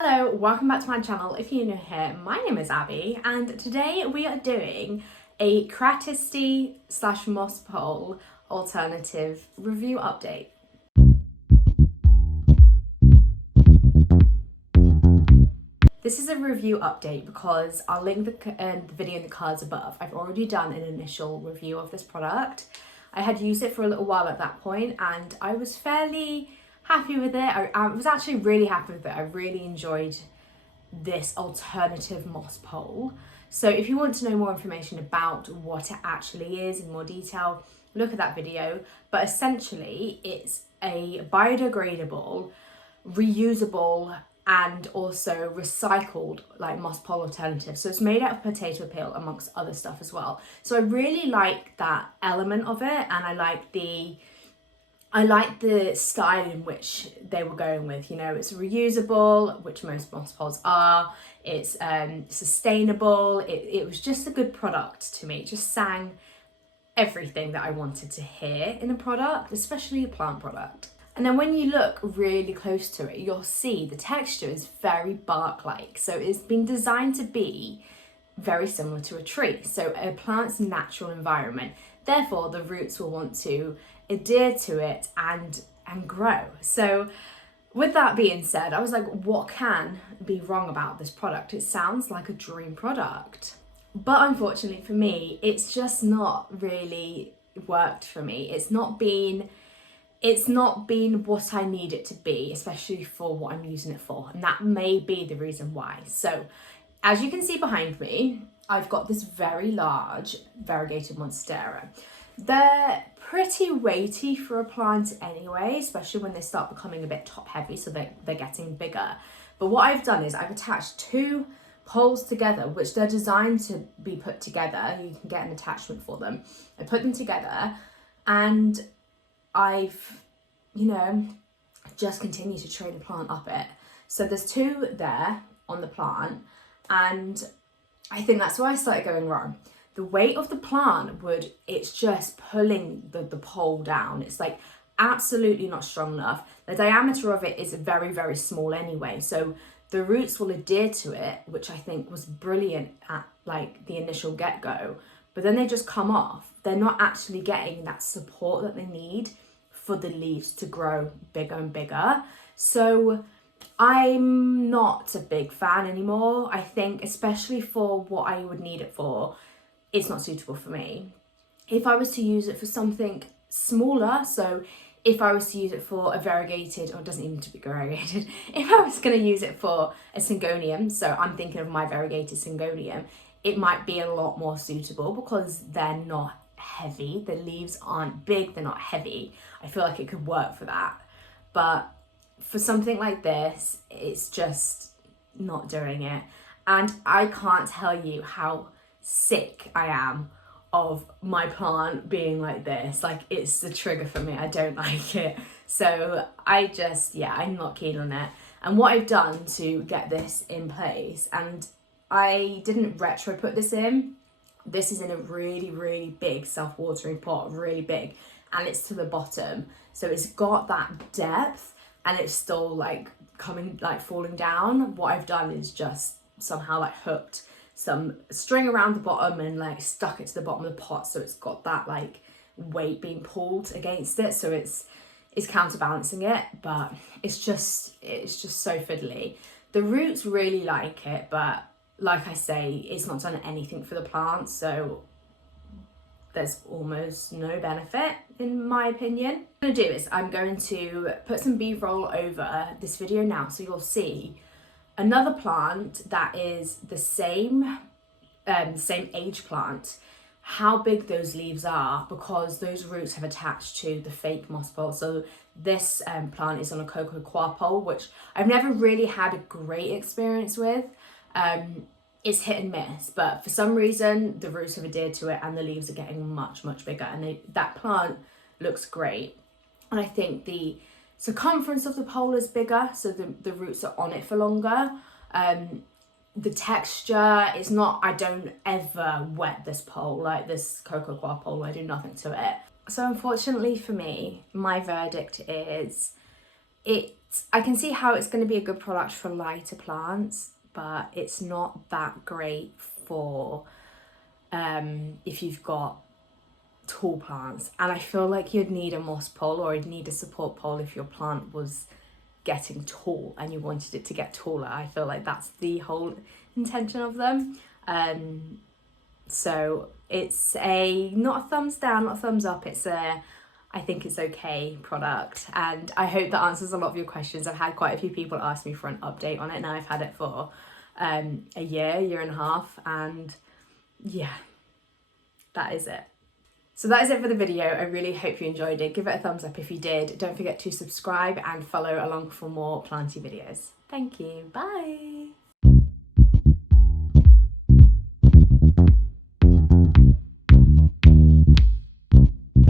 Hello, welcome back to my channel. If you're new here, my name is Abby and today we are doing a Kratiste / moss pole alternative review update. This is a review update because I'll link the video in the cards above. I've already done an initial review of this product. I had used it for a little while at that point and I was fairly happy with it. I was actually really happy with it. I really enjoyed this alternative moss pole. So if you want to know more information about what it actually is in more detail, look at that video. But essentially it's a biodegradable, reusable and also recycled like moss pole alternative. So it's made out of potato peel amongst other stuff as well. So I really like that element of it, and I like the style in which they were going with. You know, it's reusable, which most moss poles are. It's sustainable. It was just a good product to me. It just sang everything that I wanted to hear in a product, especially a plant product. And then when you look really close to it, you'll see the texture is very bark-like. So it's been designed to be very similar to a tree. So a plant's natural environment. Therefore, the roots will want to adhere to it and grow. So with that being said, I was like, what can be wrong about this product? It sounds like a dream product. But unfortunately for me, it's just not really worked for me. It's not been what I need it to be, especially for what I'm using it for. And that may be the reason why. So as you can see behind me, I've got this very large variegated monstera. They're pretty weighty for a plant anyway, especially when they start becoming a bit top heavy, so they're getting bigger. But what I've done is I've attached two poles together, which they're designed to be put together. You can get an attachment for them. I put them together and I've, just continued to train the plant up it. So there's two there on the plant, and I think that's where I started going wrong. The weight of the plant it's just pulling the pole down. It's like absolutely not strong enough. The diameter of it is very, very small anyway. So the roots will adhere to it, which I think was brilliant at like the initial get-go, but then they just come off. They're not actually getting that support that they need for the leaves to grow bigger and bigger. So I'm not a big fan anymore. I think especially for what I would need it for, it's not suitable for me. If I was to use it for something smaller, so if I was to use it for a variegated, or it doesn't even need to be variegated, if I was going to use it for a syngonium, so I'm thinking of my variegated syngonium, it might be a lot more suitable because they're not heavy. The leaves aren't big, they're not heavy. I feel like it could work for that. But for something like this, it's just not doing it. And I can't tell you how sick I am of my plant being like this. Like, it's the trigger for me. I don't like it. So I'm not keen on it. And what I've done to get this in place, and I didn't retro put this in. This is in a really, really big self-watering pot, really big, and it's to the bottom. So it's got that depth and it's still like falling down. What I've done is just somehow like hooked some string around the bottom and like stuck it to the bottom of the pot, so it's got that like weight being pulled against it, so it's counterbalancing it. But it's just so fiddly. The roots really like it, but like I say, it's not done anything for the plant, so there's almost no benefit in my opinion. What I'm going to do is I'm going to put some B-roll over this video now, so you'll see another plant that is the same age plant, how big those leaves are, because those roots have attached to the fake moss pole. So this plant is on a coco coir pole, which I've never really had a great experience with. It's hit and miss, but for some reason the roots have adhered to it and the leaves are getting much, much bigger, and that plant looks great. And I think the circumference of the pole is bigger, so the roots are on it for longer. The texture is not, I don't ever wet this pole, like this coco coir pole, I do nothing to it. So unfortunately for me, my verdict is it I can see how it's going to be a good product for lighter plants, but it's not that great for if you've got tall plants. And I feel like you'd need a moss pole, or you'd need a support pole if your plant was getting tall and you wanted it to get taller. I feel like that's the whole intention of them. So it's not a thumbs down, not a thumbs up, it's I think it's okay product, and I hope that answers a lot of your questions. I've had quite a few people ask me for an update on it. Now I've had it for a year and a half, and yeah, that is it. So that is it for the video. I really hope you enjoyed it. Give it a thumbs up if you did. Don't forget to subscribe and follow along for more planty videos. Thank you. Bye.